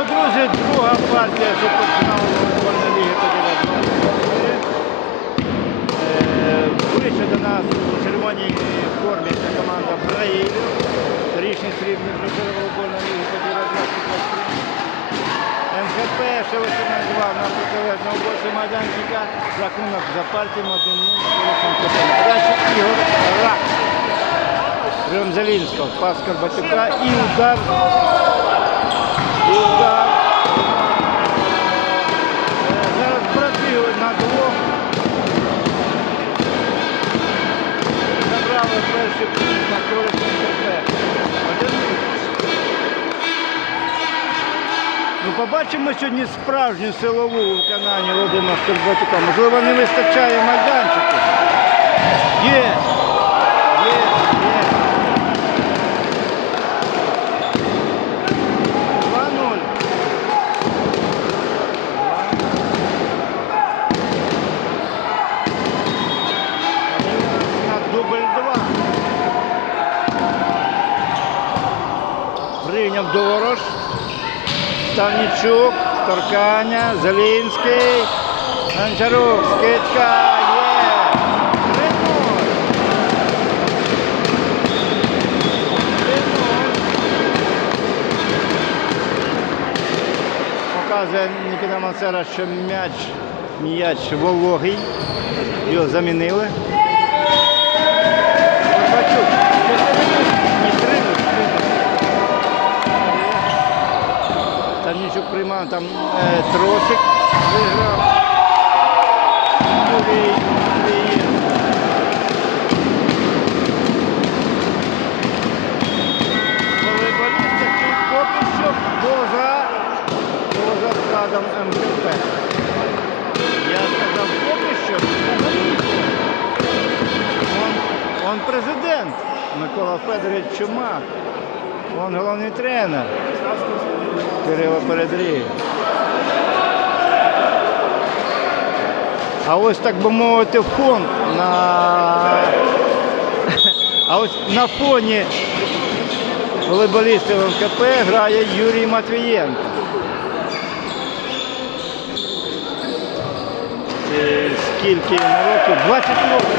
Ну, друзі, друга партія суперфіналу волейбольної ліги поділа Ближче до нас у червоній формі це команда Браїлів. Річний срібний призер волейбольної ліги поділа 23. МХП Шевченка на протилежному боці майданчика. Рахунок за партієм 1-0 МХП. Ігор Рак. Ремзелінського, пас Карбатюка і удар. Зараз працюють на двох. Забрали перший на користь побачимо сьогодні справжню силову у виконанні Володимира Скорботюка. Можливо, не вистачає майданчику. Є! Є! Ставнічук, Торкання, Зелінський, Гончарук, скидка, є. 3-0. Показує Нікіта Мацера, що м'яч, м'яч вологий. Його замінили. Приймав там е, тросик, виграв. Волейболіст, поки що поза, поза складом МКП. Я сказав поки що. Он, президент Микола Федорович Чумак. Он головний тренер. Кирило Передрій. А ось так би мовити фон на. А ось на фоні волейболістів МКП грає Юрій Матвієнко. Е, Скільки йому років? 20 років.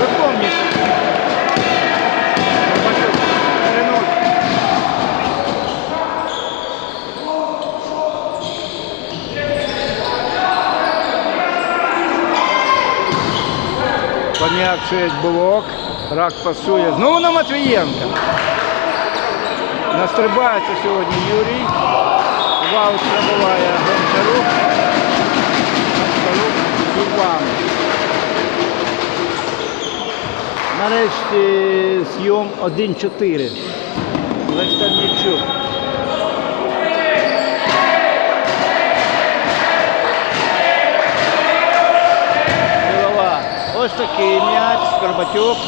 Ви Близнюк, 6 блок. Рак пасує. Ну, Знову на Матвієнка. Настрибається сьогодні Юрій. Вал набуває Гончарук. Гончарук Іван. Нарешті зйом 1-4. Олександр Нічук. Ось такий м'яч, Скорбатюк.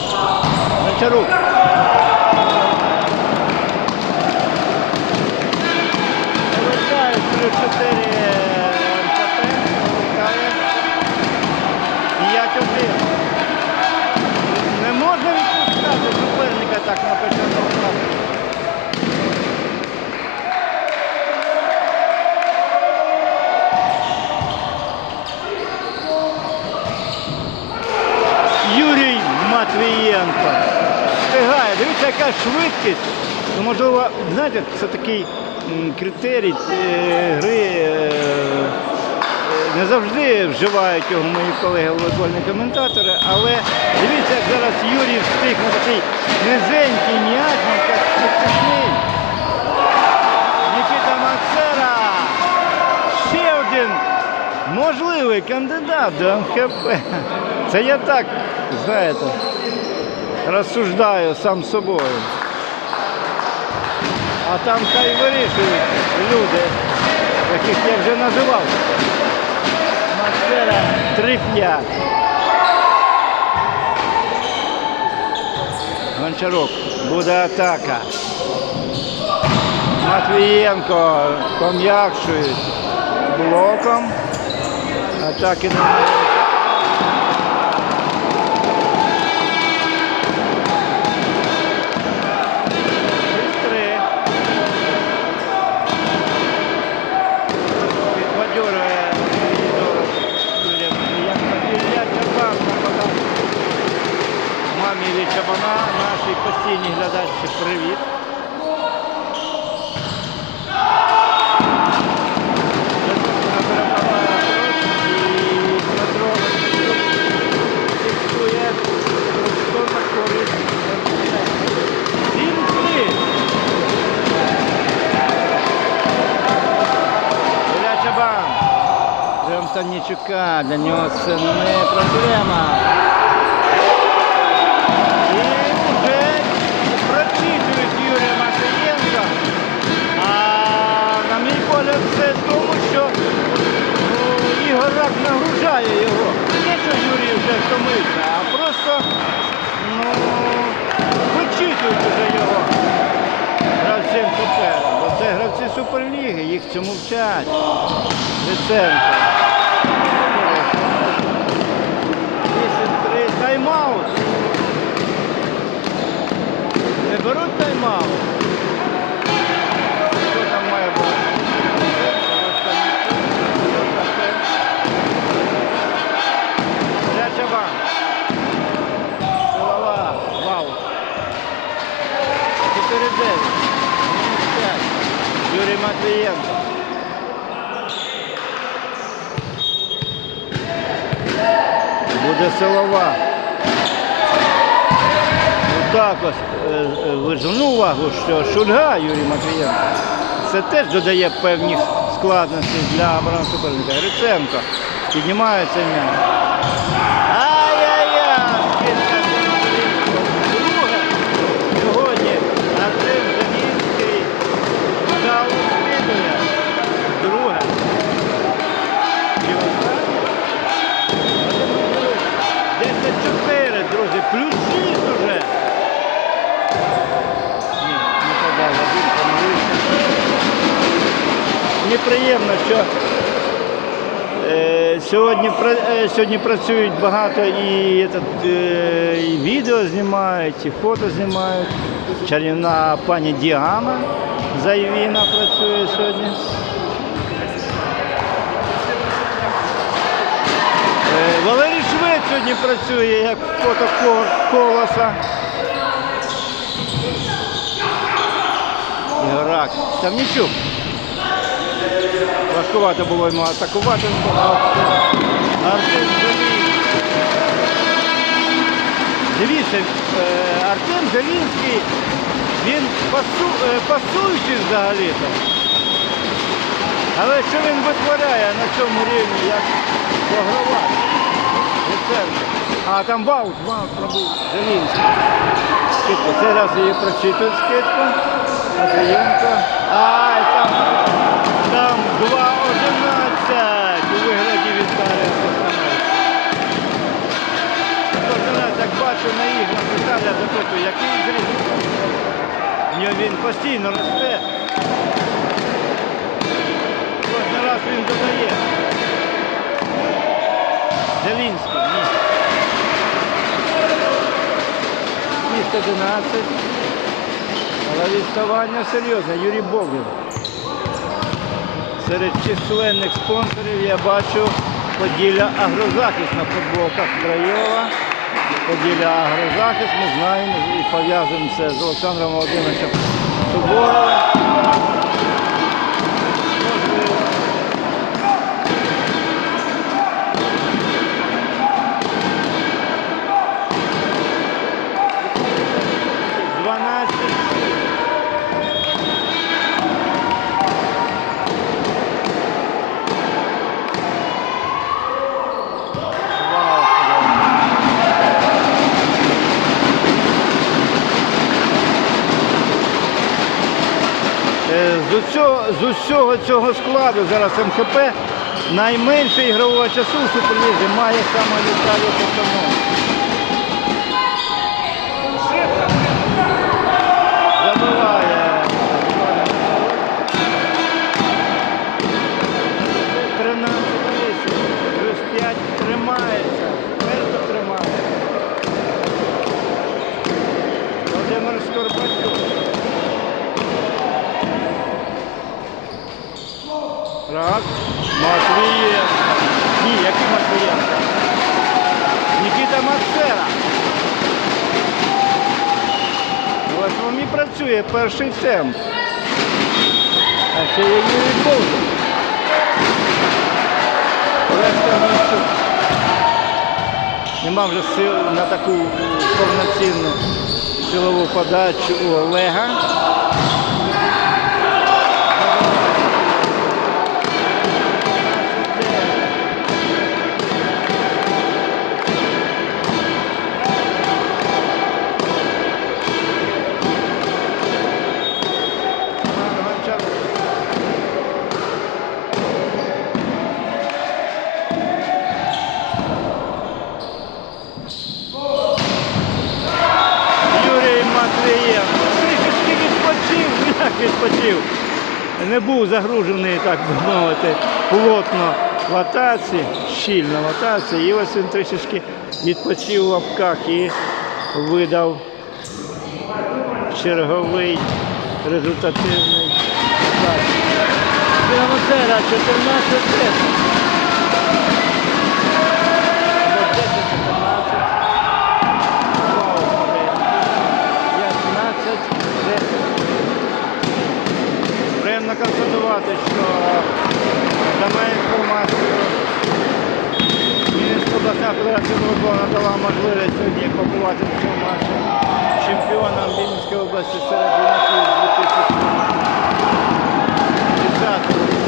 Гончарук. Повертає 3-4 МКП. Повертає. 5-1. Не можна відпускати суперника так на початку. етапу. Юрій Матвієнко. Яка швидкість. Ну, можливо, знаєте, це такий критерій е, гри. е, Не завжди вживають його мої колеги волейбольні коментатори, але дивіться, як зараз Юрій встиг на такий низенький м'яч, ну, як швидкісний. Нікіта Максера. Ще один можливий кандидат до МХП. Це я так, знаєте, розсуждаю сам собою. А там хай вирішують люди, яких я вже називав. Максера 3-5. Гончарук. Буде атака. Матвієнко пом'якшують блоком. Атаки немає. Постійні глядачі, привіт. Антонічука. Для нього це не проблема. Їх цьому вчать. Луценко. 8-3. Тайм-аут. Не беруть тайм-аут. Що. Вау. 4-9. Мінус 5. Юрій Матвієнко. Буде силова. Так ось е, е, звернув увагу, що Шульга Юрій Матвієнко це теж додає певні складності для оборони суперника. Гриценко піднімається м'яч. Сьогодні, е, сьогодні працюють багато і, е, і відео знімають, і фото знімають. Чарівна пані Діана Зайвіна працює сьогодні. Е, Валерій Швець сьогодні працює як фото колоса. Ігорак. Ставнічук. Важкувато було йому атакувати. Артем Залінський. Дивіться, е, Артем Залінський, він пасу, е, пасуючий взагалі-то. Але що він витворяє на цьому рівні, як програвати? Луценко. А там Ваут, Ваут пробув Зелінський. Скидку. Цей раз її прочитують скидку. Матвієнко. Ай, там постійно росте. Кожен раз він додає. Зелінський, ні. Місто 11. Але відставання серйозне. Юрій Богдан. Серед численних спонсорів я бачу Поділля Агрозахист на футболках Крайова. Поділля Агрозахист, ми знаємо і пов'язуємо це з Олександром Володимировичем Суворовим. Можливо. Дванадцять. Вау, Е, З з усього цього складу зараз МХП найменше ігрового часу в Суперлізі має саме Віталій Постанов. Матвієнко. Ні, який Матвієнко? Нікіта Максера. У восьмому працює перший темп. А ще є Юрій. Решта Нема вже сил на таку повноцінну силову подачу у Олега. Не був загружений, так би мовити, плотно в атаці, щільно в атаці. І ось він трішечки відпочив в лапках і видав черговий результативний удар. Прямотера 14 констатувати, що мою інформацію обласна федерація футболу надала можливість сьогодні побувати в цьому матчі чемпіоном Вінницької області серед юнаків 2010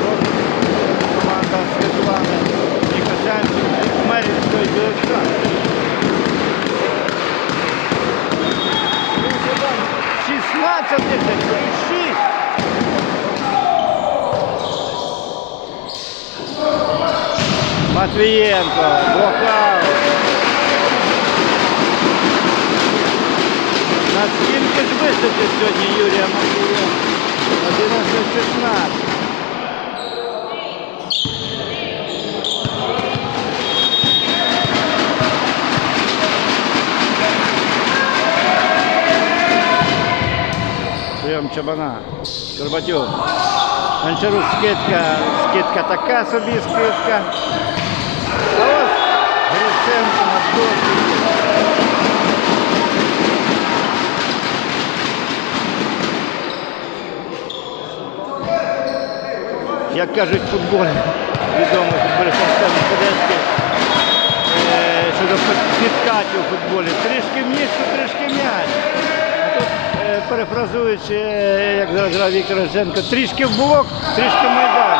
року. Команда Світлани Нікосянчик з Мерівської Білоксани. 16 Матвієнко, блокаут. Наскільки ж вистачить сьогодні Юрія Матвієнка? 11-16. Прийом Чабана. Горбатюк. Гончарук скидка, скидка така собі скидка. Як кажуть футболі, відомий футболіст Артем Федецький, е, щодо підкатів у футболі. Трішки місце, трішки м'яч. Тут, е, перефразуючи, е, як зараз Віктор Роженко, трішки в блок, трішки майдан.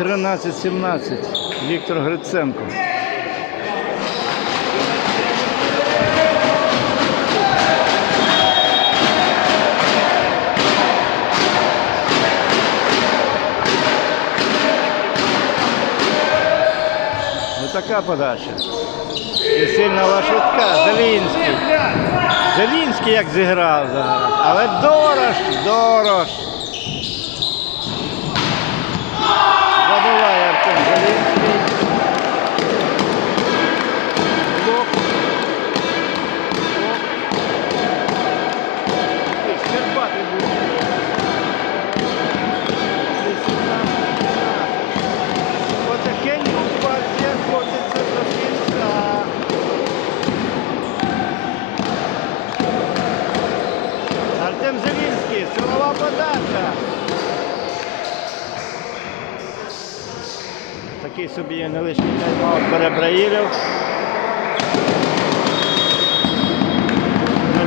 13-17. Віктор Гриценко. Ну, така подача. І сильна лошадка. Залінський. Залінський як зіграв зараз. Але дорож, дорож.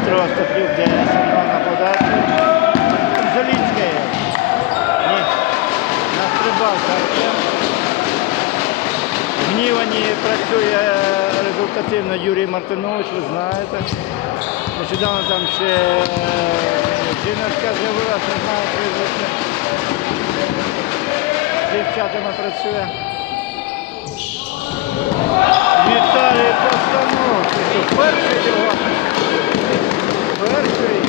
Дмитро Остапюк, де сигнал на подачу. Зелінський. Ні. Настрибався Артем. В Гнівані працює результативно Юрій Мартинович, ви знаєте. Нещодавно там ще е, жіночка з'явилася, не знаю, прізвище. З дівчатами працює. Віталій Постановки. Перший його. Перший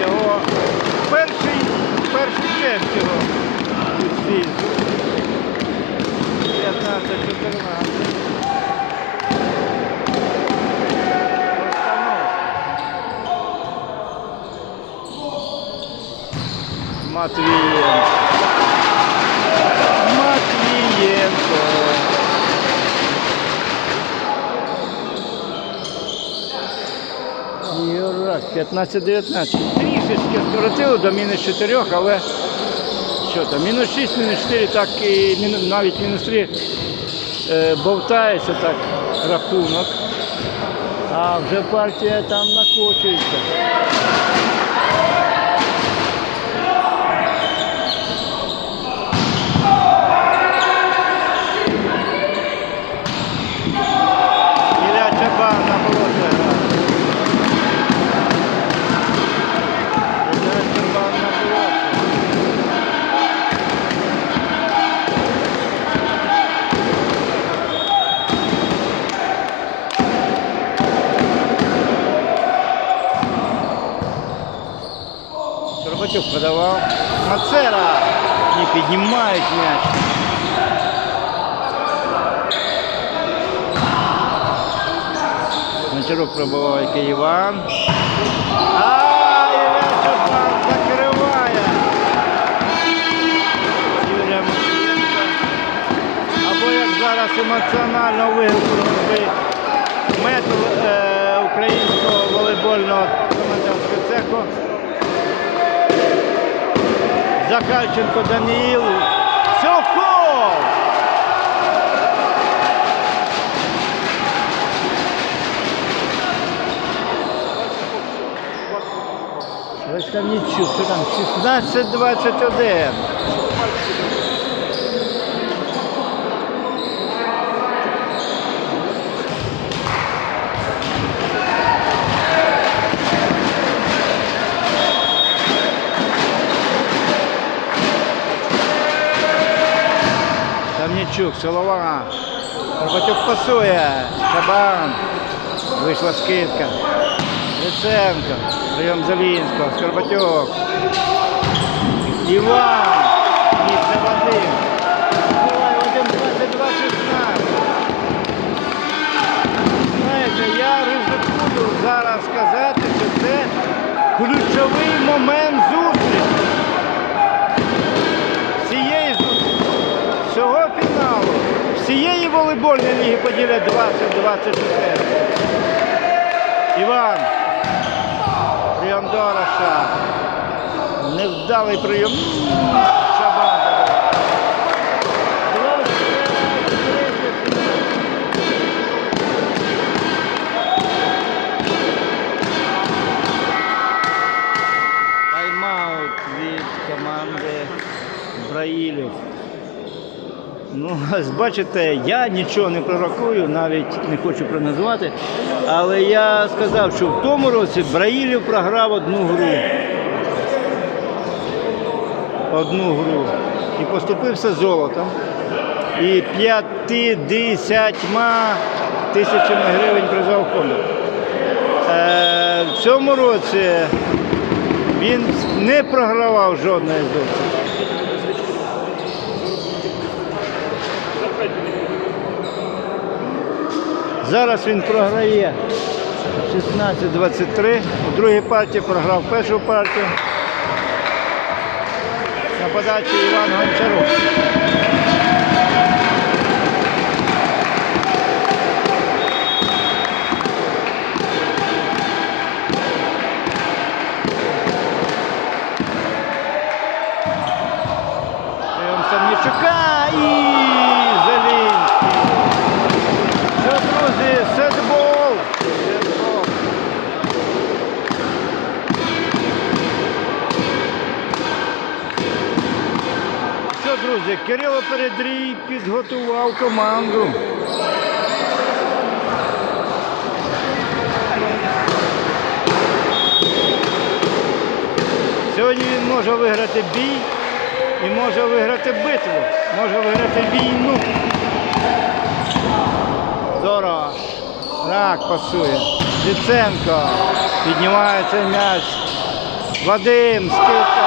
його. Перший, перший темп його. цій 15-14. Матвієнко. Матвієнко. Юрак, 15-19. Трішечки скоротили до мінус 4, але що там, мінус 6, мінус 4, так і навіть мінус 3 е, бовтається так рахунок. А вже партія там накочується. Горбатюк подавав. Мацера. І піднімають м'яч. Гончарук пробуває Іван. А, Ілля Чубан закриває. Юрія Або як зараз емоціонально вигукнув метр е, українського волейбольного командирського цеху. Захарченко Даниїл. Сухов! Ось там нічого, що там 16-21. Тамнічук, Солова. Горбатюк пасує. Шабан. Вийшла скидка. Луценко. Прийом Залінського. Скорбатюк. Іван. Місце Вадим. Давай, Вадим, 22 16. Знаєте, я ризикую зараз сказати, що це ключовий момент зустрічі. Зустрічі цього фіналу всієї волейбольної ліги поділять 20-24. Іван. Дороша. Невдалий прийом. Шабан. Тайм-аут від команди Браїлів. Ну, бачите, я нічого не пророкую, навіть не хочу прогнозувати. Але я сказав, що в тому році Браїлів програв одну гру. Одну гру. І поступився золотом. І 50 тисячами гривень призового фонду. Е, в цьому році він не програвав жодної зустрічі. Зараз він програє 16-23. У другій партії програв першу партію. На подачі Іван Гончарук. Друзі, Кирило Передрій підготував команду. Сьогодні він може виграти бій і може виграти битву, може виграти війну. Здорово. Так, пасує. Диценко. Піднімається м'яч. Вадим, пасує.